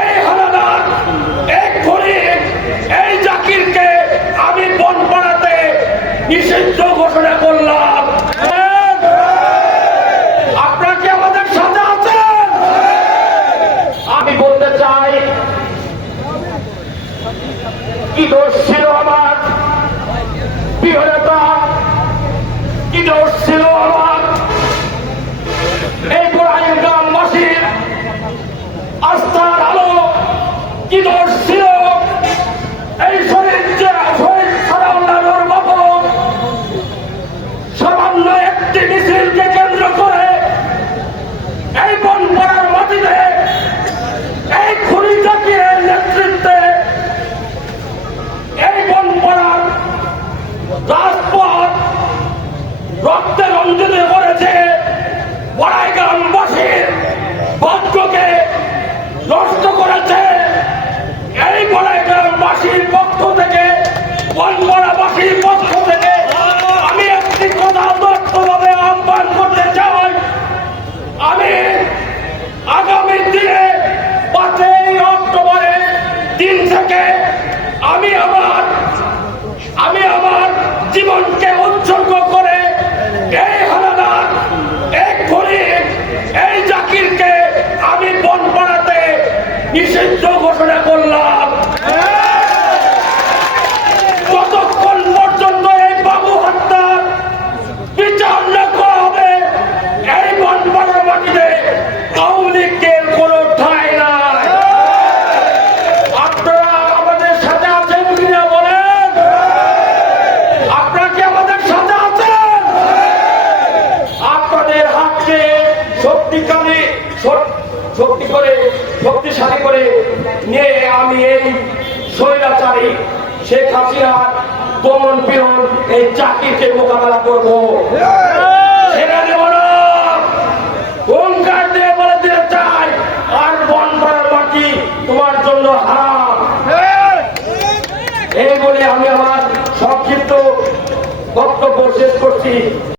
এই হানাদার এক ঘড়ি এই জাকিরকে আমি বনপাড়াতে নিষিদ্ধ ঘোষণা করলাম। আপনারা কি আমাদের সাথে আছেন? আমি বলতে চাই, কি দোষ ছিল আমার প্রিয় নেতা, কি দোষ ছিল আমার এই গোড়াইল গ্রামবাসীর আস্থার আলো, কি দোষ ছিল এই শহীদ সারাউল্লাহর বাবু সামান্য একটি মিছিলকে কেন্দ্র করে এই বনপাড়ার মাটিতে এই খুনি জাকিরের নেতৃত্বে এই বনপাড়ার রাজপথ রক্তে রঞ্জিত করেছে। বড়াই গ্রামবাসীর ভাগ্যকে নষ্ট করেছে। এই বড়াই গ্রামবাসীর পক্ষ থেকে, বনপাড়াবাসীর পক্ষ থেকে আমি একটি কথা দত্তভাবে আহ্বান করতে চাই। আমি আগামী দিনে 5ই অক্টোবরের দিন থেকে আমি আমার জীবনকে উৎসর্গ করে এই হানাদার এক ঘড়ি এই জাকিরকে আমি বনপাড়াতে নিষিদ্ধ ঘোষণা করলাম। যতক্ষণ পর্যন্ত এই বাবু হত্যার বিচার না করা হবে এই বনপাড়ার মাটিতে আওয়ামী লীগের কোনো ঠাঁই নাই। আপনারা আমাদের সাথে আছেন কিনা বলেন? আপনারা কি আমাদের সাথে আছেন? আপনাদের হাতকে শক্তিশালী করে নিয়ে আমি এই স্বৈরাচারী শেখ হাসিনার দমন পীড়ন এই জাকিরকে মোকাবেলা করব। সেখানে বলো হুঙ্কার দিয়ে বলে দিতে চাই, আর বনপাড়ার মাটি তোমার জন্য হারাম। এই বলে আমি আমার সংক্ষিপ্ত বক্তব্য শেষ করছি।